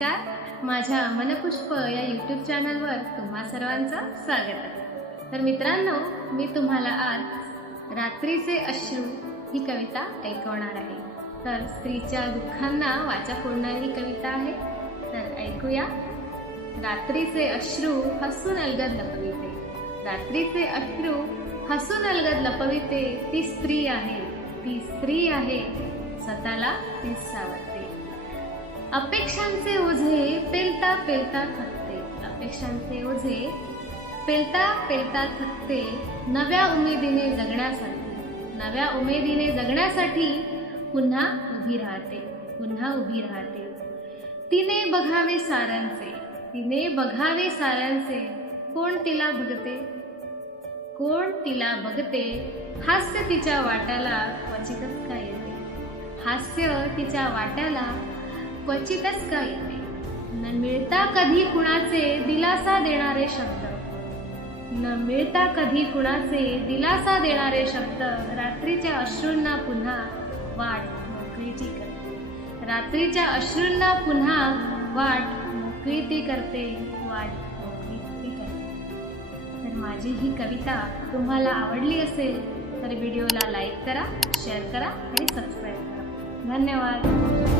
नमस्कार, माझ्या मनपुष्प या यूट्यूब चॅनलवर तुम्हा सर्वांचं स्वागत आहे। तर मित्रांनो, मी तुम्हाला आज रात्रीचे अश्रू ही कविता ऐकवणार आहे। तर स्त्रीच्या दुःखांना वाचा फोडणारी कविता आहे, तर ऐकूया। रात्रीचे अश्रू हसून अलगद लपविते, रात्रीचे अश्रू हसून अलगद लपविते, ती स्त्री आहे, ती स्त्री आहे, स्वतःला ती सावरते। अपेक्षांचे ओझे पेलता पेलता थकते, अपेक्षांचे ओझे पेलता पेलता थकते, नव्या उमेदीने जगण्यासाठी, नव्या उमेदीने जगण्यासाठी पुन्हा उभी राहते, पुन्हा उभी राहते। तिने बघावे साऱ्यांचे, तिने बघावे साऱ्यांचे, कोण तिला बघते, कोण तिला बघते, हास्य तिच्या वाट्याला क्वचितच का येते, हास्य तिच्या वाट्याला क्वचितच का येते। न मिळता कधी कुणाचे दिलासा देणारे शब्द, न मिळता कधी कुणाचे दिलासा देणारे शब्द, रात्रीच्या अश्रूंना पुन्हा वाट मोकळी करते, रात्रीच्या अश्रूंना पुन्हा वाट मोकळी करते, वाट मोकळी करते। तर माझी ही कविता तुम्हाला आवडली असेल तर व्हिडिओला लाईक करा, शेअर करा आणि सबस्क्राईब करा। धन्यवाद।